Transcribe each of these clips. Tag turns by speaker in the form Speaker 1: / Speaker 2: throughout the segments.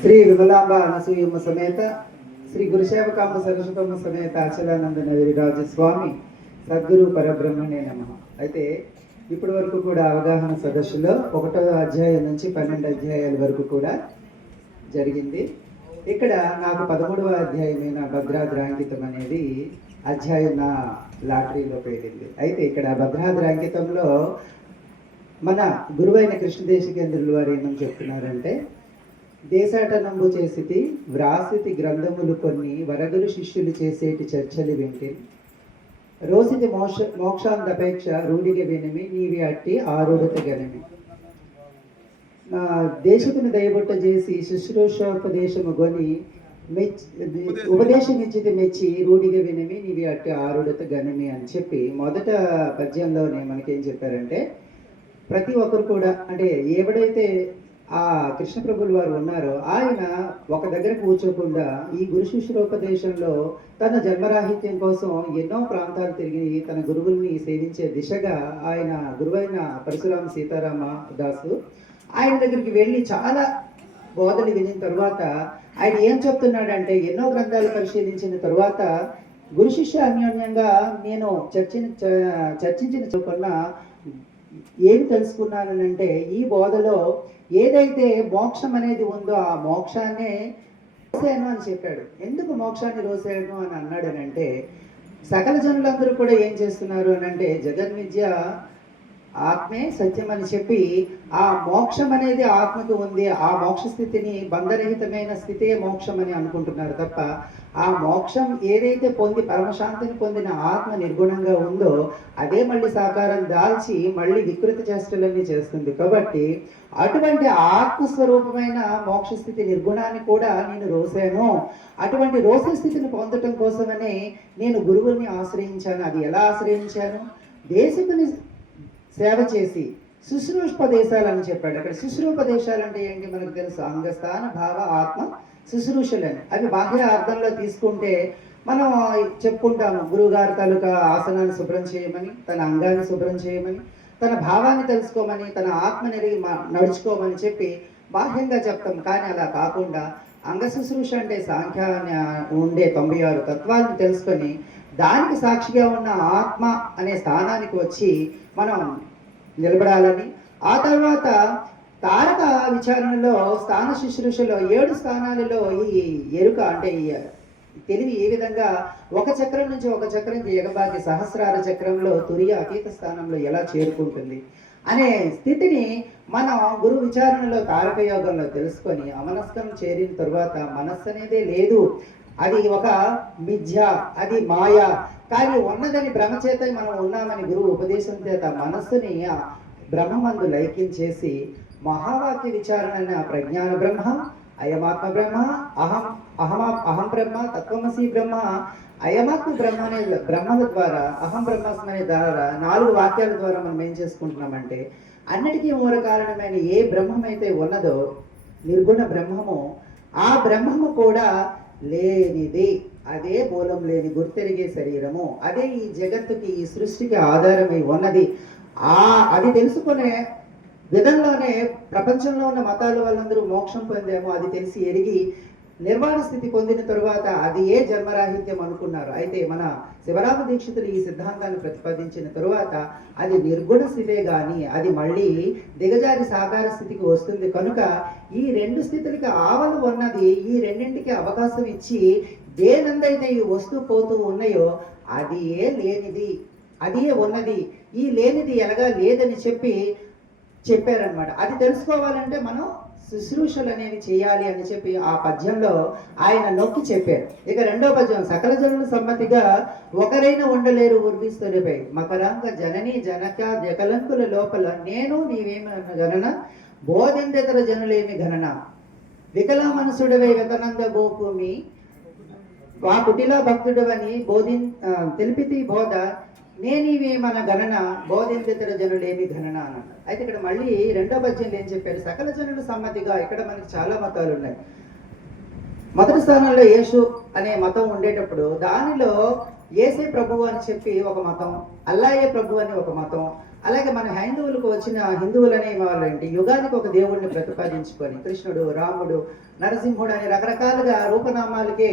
Speaker 1: శ్రీ విమలాంబ అనసూయమ్మ సమేత శ్రీ గురుసేవకాంబ సరస్వతమ్మ సమేత అచలానందన విరాజ స్వామి సద్గురు పరబ్రహ్మణే నమ. అయితే ఇప్పటి వరకు కూడా అవగాహన సదస్సులో ఒకటో అధ్యాయం నుంచి పన్నెండు అధ్యాయాల వరకు కూడా జరిగింది. ఇక్కడ నాకు పదమూడవ అధ్యాయమైన భద్రాద్రాంకితం అనేది అధ్యాయం నా లాటరీలో పేరింది. అయితే ఇక్కడ భద్రాద్రాంకితంలో మన గురువైన కృష్ణదేశికేంద్రుల వారు ఏమని చెప్తున్నారంటే దేశాటనంబు చేసితి వ్రాసితి గ్రంథములు కొన్ని వరగులు శిష్యులు చేసేటి చర్చలు వింటి. రోసితి మోక్ష మోక్షాంతపేక్ష రూఢిగ వినిమి నీవి అట్టి ఆరుడత గనిమి. నా దేశకుని దయబొట్ట చేసి శుశ్రూషోపదేశము కొని మెచ్చి ఉపదేశం. ఇచ్చితే మెచ్చి రూఢిగా వినిమి నీవి అట్టి ఆరుడత గనిమి అని చెప్పి మొదట పద్యంలోనే మనకేం చెప్పారంటే ప్రతి ఒక్కరు కూడా అంటే ఎవడైతే ఆ కృష్ణ ప్రభులు వారు ఉన్నారు. ఆయన ఒక దగ్గర కూర్చోకుండా ఈ గురు శిష్యులోపదేశంలో తన జన్మరాహిత్యం కోసం ఎన్నో ప్రాంతాలు తిరిగి తన గురువుల్ని సేవించే దిశగా ఆయన గురువైన పరశురామ సీతారామ దాసు ఆయన దగ్గరికి వెళ్ళి చాలా బోధలు విని తర్వాత ఆయన ఏం చెప్తున్నాడంటే ఎన్నో గ్రంథాలు పరిశీలించిన తర్వాత గురు శిష్య అన్యోన్యంగా నేను చర్చిన చ- చర్చించిన చొప్పున ఏమి తెలుసుకున్నానంటే ఈ బోధలో ఏదైతే మోక్షం అనేది ఉందో ఆ మోక్షాన్నే రోసాను అని చెప్పాడు. ఎందుకు మోక్షాన్ని రోసాను అని అన్నాడు అని అంటే సకల జనులందరూ కూడా ఏం చేస్తున్నారు అని అంటే జగన్విద్య ఆత్మే సత్యం అని చెప్పి ఆ మోక్షం అనేది ఆత్మకు ఉంది. ఆ మోక్ష స్థితిని బంధరహితమైన స్థితే మోక్షం అని అనుకుంటున్నారు తప్ప ఆ మోక్షం ఏదైతే పొంది పరమశాంతిని పొందిన ఆత్మ నిర్గుణంగా ఉందో అదే మళ్ళీ సాకారం దాల్చి మళ్ళీ వికృత చేష్టలన్నీ చేస్తుంది. కాబట్టి అటువంటి ఆత్మస్వరూపమైన మోక్ష స్థితి నిర్గుణాన్ని కూడా నేను రోసాను. అటువంటి రోస స్థితిని పొందటం కోసమనే నేను గురువుల్ని ఆశ్రయించాను. అది ఎలా ఆశ్రయించాను? దేశకుని సేవ చేసి శుశ్రూషపదేశాలు అని చెప్పాడు. అక్కడ శుశ్రూపదేశాలు అంటే ఏంటి మనకు తెలుసు? అంగస్థాన భావ ఆత్మ శుశ్రూషలని. అవి బాహ్య అర్థంలో తీసుకుంటే మనం చెప్పుకుంటాము. గురువుగారి తాలూకా ఆసనాన్ని శుభ్రం చేయమని తన అంగాన్ని శుభ్రం చేయమని తన భావాన్ని తెలుసుకోమని తన ఆత్మని నడుచుకోమని చెప్పి బాహ్యంగా చెప్తాం. కానీ అలా కాకుండా అంగ శుశ్రూష అంటే సాంఖ్యాన్ని ఉండే తొంభై ఆరు తత్వాలను తెలుసుకొని దానికి సాక్షిగా ఉన్న ఆత్మ అనే స్థానానికి వచ్చి మనం నిలబడాలని ఆ తర్వాత తారక విచారణలో స్థాన శుశ్రూషలో ఏడు స్థానాలలో ఈ ఎరుక అంటే ఈ తెలివి ఏ విధంగా ఒక చక్రం నుంచి ఒక చక్రంకి ఎగబాకి సహస్రార చక్రంలో తురియ అతీత స్థానంలో ఎలా చేరుకుంటుంది అనే స్థితిని మనం గురు విచారణలో తారక యోగంలో తెలుసుకొని అమనస్కం చేరిన తరువాత మనస్సు అనేదే లేదు. అది ఒక మిథ్య అది మాయ. కానీ ఉన్నదని భ్రమ చేత మనం ఉన్నామని గురువు ఉపదేశం చేత మనస్సుని ఆ బ్రహ్మమందు లైకించేసి మహావాక్య విచారణ ప్రజ్ఞాన బ్రహ్మ అయమాత్మ బ్రహ్మ అహం అహమా అహం బ్రహ్మ తత్వమసి బ్రహ్మ అయమాత్మ బ్రహ్మ అనే బ్రహ్మల ద్వారా అహం బ్రహ్మాస్మ అనే ద్వారా నాలుగు వాక్యాల ద్వారా మనం ఏం చేసుకుంటున్నామంటే అన్నిటికీ మూల కారణమైన ఏ బ్రహ్మమైతే ఉన్నదో నిర్గుణ బ్రహ్మము ఆ బ్రహ్మము కూడా లేనిది. అదే మూలం లేని గుర్తెరిగే శరీరము. అదే ఈ జగత్తుకి ఈ సృష్టికి ఆధారమై ఉన్నది. ఆ అది తెలుసుకునే విధంలోనే ప్రపంచంలో ఉన్న మతాలు వాళ్ళందరూ మోక్షం పొందేమో. అది తెలిసి ఎరిగి నిర్వాణ స్థితి పొందిన తరువాత అది ఏ జన్మరాహిత్యం అనుకున్నారు? అయితే మన శివరామ దీక్షితులు ఈ సిద్ధాంతాన్ని ప్రతిపాదించిన తరువాత అది నిర్గుణ స్థితే కానీ అది మళ్ళీ దిగజారి సాకార స్థితికి వస్తుంది. కనుక ఈ రెండు స్థితులకి ఆవలు ఉన్నది ఈ రెండింటికి అవకాశం ఇచ్చి దేనందైతే ఈ వస్తూ పోతూ ఉన్నాయో అది ఏ లేనిది అది ఏ ఉన్నది ఈ లేనిది ఎలాగా లేదని చెప్పి చెప్పారనమాట అది తెలుసుకోవాలంటే మనం శుశ్రూషలు అనేవి చేయాలి అని చెప్పి ఆ పద్యంలో ఆయన నొక్కి చెప్పారు. ఇక రెండో పద్యం సకల జనుల సమ్మతిగా ఒకరైనా ఉండలేరు ఉర్విస్తుడిపై మకరాంగ జనని జనక జకలంకుల లోపల నేను నీవేమి గణన? బోధిందెతర జనులేమి గణన? వికలా మనసుడవై వ్యతనంద గోపుమి వా కుటిల భక్తుడవని బోధి తెలిపితి బోధ నేనివే మన గణన బోధింపితర జనులేమి గణన అని అయితే ఇక్కడ మళ్ళీ రెండో పద్యంలో ఏం చెప్పారు సకల జనుల సమ్మతిగా ఇక్కడ మనకి చాలా మతాలు ఉన్నాయి. మొదటి స్థానంలో యేసు అనే మతం ఉండేటప్పుడు దానిలో ఏసే ప్రభు అని చెప్పి ఒక మతం అల్లాయే ప్రభు అని ఒక మతం అలాగే మన హైందువులకు వచ్చిన హిందువులనే వాళ్ళంటే యుగానికి ఒక దేవుడిని ప్రతిపాదించుకొని కృష్ణుడు రాముడు నరసింహుడు అని రకరకాలుగా రూపనామాలకి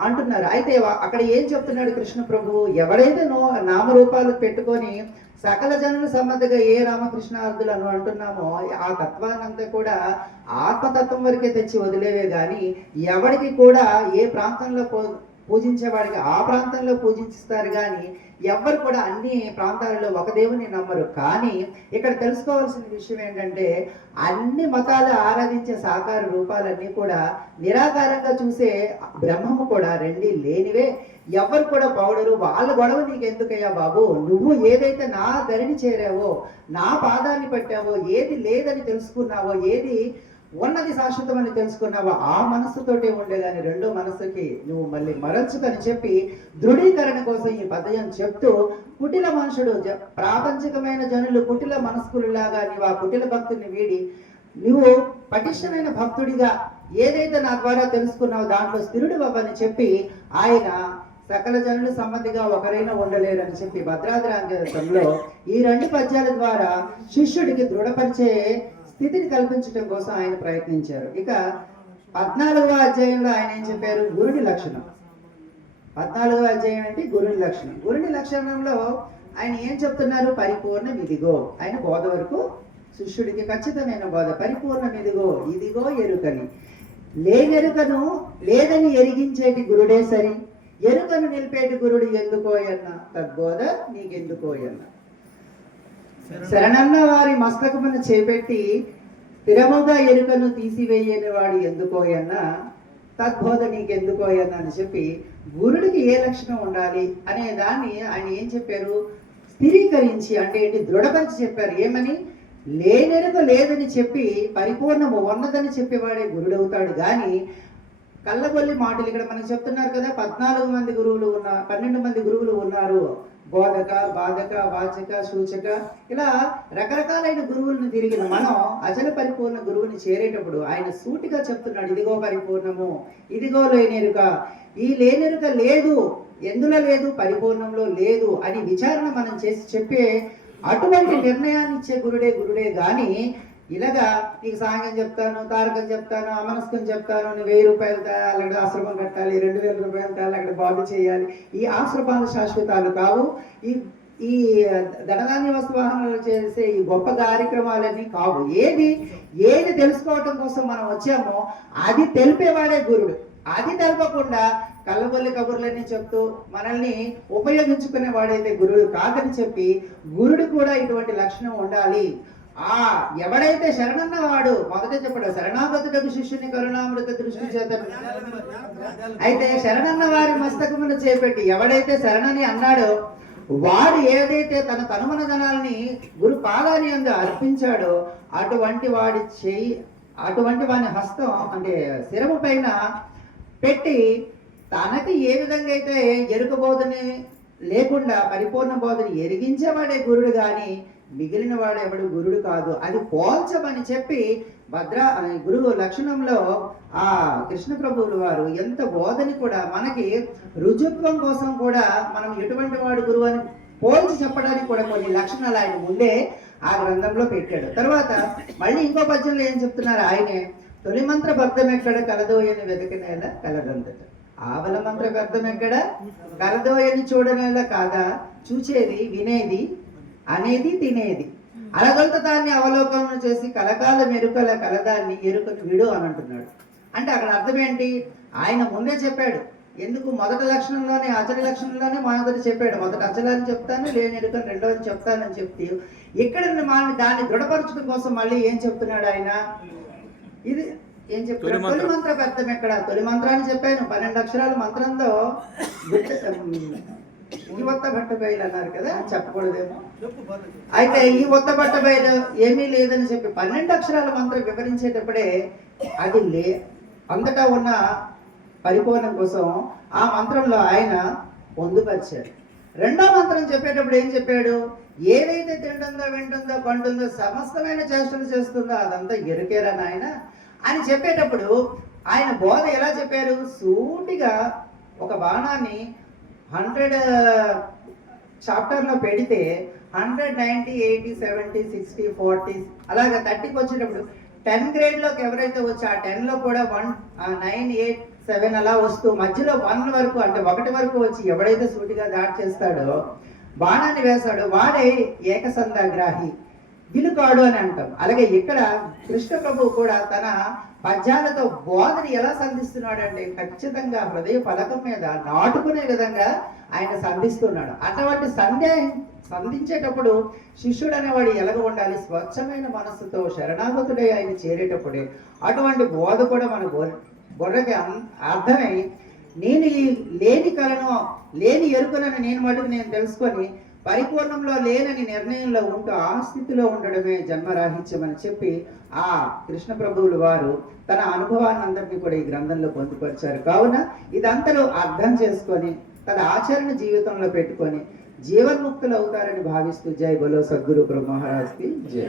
Speaker 1: అంటున్నారు. అయితే అక్కడ ఏం చెప్తున్నాడు కృష్ణ ప్రభు ఎవడైతే నో నామరూపాలు పెట్టుకొని సకల జనుల సంబంధంగా ఏ రామకృష్ణార్థులు అని అంటున్నామో ఆ తత్వానంతా కూడా ఆత్మతత్వం వరకే తెచ్చి వదిలేవే కానీ ఎవడికి కూడా ఏ ప్రాంతంలో పూజించేవాడికి ఆ ప్రాంతంలో పూజిస్తారు కానీ ఎవ్వరు కూడా అన్ని ప్రాంతాలలో ఒక దేవుని నమ్మరు. కానీ ఇక్కడ తెలుసుకోవాల్సిన విషయం ఏంటంటే అన్ని మతాలు ఆరాధించే సాకార రూపాలన్నీ కూడా నిరాకారంగా చూసే బ్రహ్మము కూడా రెండి లేనివే. ఎవరు కూడా పౌడరు వాళ్ళ గొడవ నీకు ఎందుకయ్యా బాబు? నువ్వు ఏదైతే నా దరిని చేరావో నా పాదాన్ని పట్టావో ఏది లేదని తెలుసుకున్నావో ఏది ఉన్నది శాశ్వతమని తెలుసుకున్నావా? ఆ మనస్సుతోటే ఉండే రెండో మనస్సుకి నువ్వు మళ్ళీ మరల్చుకని చెప్పి దృఢీకరణ కోసం ఈ పదయం చెప్తూ కుటిల మనుషుడు ప్రాపంచికమైన జనులు కుటిల మనస్కులులాగా నీవు ఆ కుటిల భక్తుని వీడి నువ్వు పటిష్టమైన భక్తుడిగా ఏదైతే నా ద్వారా తెలుసుకున్నావో దాంట్లో స్థిరుడు అని చెప్పి ఆయన సకల జనులు సమ్మతిగా ఒకరైనా ఉండలేరని చెప్పి భద్రాద్రాంగంలో ఈ రెండు పద్యాల ద్వారా శిష్యుడికి దృఢపరిచే స్థితిని కల్పించడం కోసం ఆయన ప్రయత్నించారు. ఇక పద్నాలుగవ అధ్యాయంలో ఆయన ఏం చెప్పారు? గురుడి లక్షణం. పద్నాలుగవ అధ్యాయం అంటే గురుడి లక్షణం. గురుడి లక్షణంలో ఆయన ఏం చెప్తున్నారు? పరిపూర్ణ ఇదిగో. ఆయన బోధ వరకు శిష్యుడికి ఖచ్చితమైన బోధ. పరిపూర్ణం ఇదిగో ఇదిగో ఎరుకని. లేనెరుకను లేదని ఎరిగించేటి గురుడే సరి. ఎరుకను నిలిపేటి గురుడు ఎందుకోయన్న తద్బోధ నీకెందుకోయన్న శరణన్న వారి మస్తకమున చేపెట్టి స్థిరముగా ఎరుకను తీసివేయని వాడు ఎందుకోయన్న? తద్బోధ నీకెందుకోయన్న అని చెప్పి గురుడికి ఏ లక్షణం ఉండాలి అనే దాన్ని ఆయన ఏం చెప్పారు? స్థిరీకరించి అంటే ఏంటి? దృఢపరిచి చెప్పారు. ఏమని? లేనెరుక లేదని చెప్పి పరిపూర్ణము ఉన్నదని చెప్పేవాడే గురుడవుతాడు. కానీ కళ్ళగొల్లి మాటలు ఇక్కడ మనకు చెప్తున్నారు కదా పద్నాలుగు మంది గురువులు ఉన్న పన్నెండు మంది గురువులు ఉన్నారు. బోధక బాధక వాచక సూచక ఇలా రకరకాలైన గురువులను తిరిగిన మనం అజల పరిపూర్ణ గురువుని చేరేటప్పుడు ఆయన సూటిగా చెప్తున్నాడు ఇదిగో పరిపూర్ణము ఇదిగో లేనెరుక ఈ లేనెరుక లేదు ఎందులో లేదు పరిపూర్ణంలో లేదు అని విచారణ మనం చేసి చెప్పే అటువంటి నిర్ణయాన్ని ఇచ్చే గురుడే గురుడే కానీ ఇలాగా నీకు సాంగం చెప్తాను తారకం చెప్తాను అమనస్కం చెప్తాను నువ్వు వెయ్యి రూపాయలు తేయాలి అక్కడ ఆశ్రమం కట్టాలి రెండు వేల రూపాయలు తేయాలి అక్కడ బాగు చేయాలి. ఈ ఆశ్రమాలు శాశ్వతాలు కావు. ఈ ఈ ధనధాన్య వస్తువాహనాలు చేసే ఈ గొప్ప కార్యక్రమాలన్నీ కావు. ఏది ఏది తెలుసుకోవటం కోసం మనం వచ్చామో అది తెలిపేవాడే గురుడు. అది తెలపకుండా కళ్ళబొల్లి కబుర్లన్నీ చెప్తూ మనల్ని ఉపయోగించుకునే వాడైతే గురుడు కాదని చెప్పి గురుడు కూడా ఇటువంటి లక్షణం ఉండాలి. ఆ ఎవడైతే శరణన్న వాడు మొదట చెప్పాడు శరణాగతుడకు శిష్యుని కరుణామృత దృష్టి చేత. అయితే శరణన్న వారి మస్తకమును చేపెట్టి ఎవడైతే శరణని అన్నాడో వాడు ఏదైతే తన తనుమన ధనాలని గురు పాదాని అందు అర్పించాడో అటువంటి వాడి చేయి అటువంటి వాని హస్తం అంటే శిరము పైన పెట్టి తనకి ఏ విధంగా అయితే ఎరుక బోధని లేకుండా పరిపూర్ణ బోధని ఎరిగించేవాడే గురుడు కానీ మిగిలిన వాడు ఎవడు గురుడు కాదు. అది పోల్చమని చెప్పి భద్ర గురువు లక్షణంలో ఆ కృష్ణ ప్రభువుల వారు ఎంత బోధని కూడా మనకి రుజుత్వం కోసం కూడా మనం ఎటువంటి వాడు గురువు అని పోల్చి చెప్పడానికి కూడా కొన్ని లక్షణాలు ఆయన ముందే ఆ గ్రంథంలో పెట్టాడు. తర్వాత మళ్ళీ ఇంకో పద్యంలో ఏం చెప్తున్నారు? ఆయనే తొలి మంత్ర భక్తం ఎక్కడ? కలదోయని వెతకనేల కలదంతట. ఆవల మంత్ర భక్తం ఎక్కడ? కలదోయని చూడనేలా కాదా? చూచేది వినేది అనేది తినేది. అలగొలత దాన్ని అవలోకనం చేసి కలకాల మెరుకల కలదాన్ని ఎరుకను విడు అని అంటున్నాడు. అంటే అక్కడ అర్థం ఏంటి ఆయన ముందే చెప్పాడు. ఎందుకు? మొదటి లక్షణంలోనే అచల లక్షణంలోనే మొదటి చెప్పాడు. మొదటి అచలాన్ని చెప్తాను లేని ఎరుకను రెండోది చెప్తానని చెప్తే ఇక్కడ మా దాన్ని దృఢపరచడం కోసం మళ్ళీ ఏం చెప్తున్నాడు ఆయన? ఇది ఏం చెప్తున్నాడు?
Speaker 2: తొలి
Speaker 1: మంత్ర. అర్థం ఎక్కడ? తొలి మంత్రాన్ని చెప్పాను. పన్నెండు అక్షరాల మంత్రంలో గుట్ట- ఈ ఒత్త బట్ట బయలు అన్నారు కదా చెప్పకూడదేమో. అయితే ఈ ఒత్త బట్ట బయలు ఏమీ లేదని చెప్పి పన్నెండు అక్షరాల మంత్రం వివరించేటప్పుడే అది లే అంతటా ఉన్న పరిపూర్ణం కోసం ఆ మంత్రంలో ఆయన పొందుపరిచాడు. రెండో మంత్రం చెప్పేటప్పుడు ఏం చెప్పాడు? ఏదైతే తింటుందో వింటుందో పంటుందో సమస్తమైన చేష్టలు చేస్తుందో అదంతా ఎరుకేరా నాయన అని చెప్పేటప్పుడు ఆయన బోధ ఎలా చెప్పారు? సూటిగా ఒక బాణాన్ని హండ్రెడ్ చాప్టర్లో పెడితే hundred ninety eighty seventy sixty forty అలాగే థర్టీకి వచ్చేటప్పుడు టెన్ గ్రేడ్లోకి ఎవరైతే వచ్చి ఆ టెన్లో కూడా వన్ నైన్ ఎయిట్ సెవెన్ అలా వస్తూ మధ్యలో వన్ వరకు అంటే ఒకటి వరకు వచ్చి ఎవడైతే సూటిగా దాడి చేస్తాడో బాణాన్ని వేస్తాడో వాడే ఏకసంధాగ్రాహి వినుకాడు అని అంటాం. అలాగే ఇక్కడ కృష్ణ ప్రభు కూడా తన పద్యాలతో బోధని ఎలా సంధిస్తున్నాడు అంటే ఖచ్చితంగా హృదయ పథకం మీద నాటుకునే విధంగా ఆయన సంధిస్తున్నాడు. అటువంటి సందేహం సంధించేటప్పుడు శిష్యుడు అనేవాడు ఎలాగ ఉండాలి? స్వచ్ఛమైన మనస్సుతో శరణాగతుడై ఆయన చేరేటప్పుడే. అటువంటి బోధ కూడా మన బుర్ర- బుర్రకి అర్థమై నేను ఈ లేని కలను లేని ఎరుకలను నేను మటుకు నేను తెలుసుకొని పరిపూర్ణంలో లేనని నిర్ణయంలో ఉంటూ ఆ స్థితిలో ఉండడమే జన్మరాహిత్యమని చెప్పి ఆ కృష్ణ ప్రభువులు వారు తన అనుభవాన్ని అందరినీ కూడా ఈ గ్రంథంలో పొందుపరిచారు. కావున ఇదంతరూ అర్థం చేసుకొని తన ఆచరణ జీవితంలో పెట్టుకొని జీవన్ముక్తులు అవుతారని భావిస్తూ జై బలో సద్గురు బ్రహ్మహారాజ్కి జై.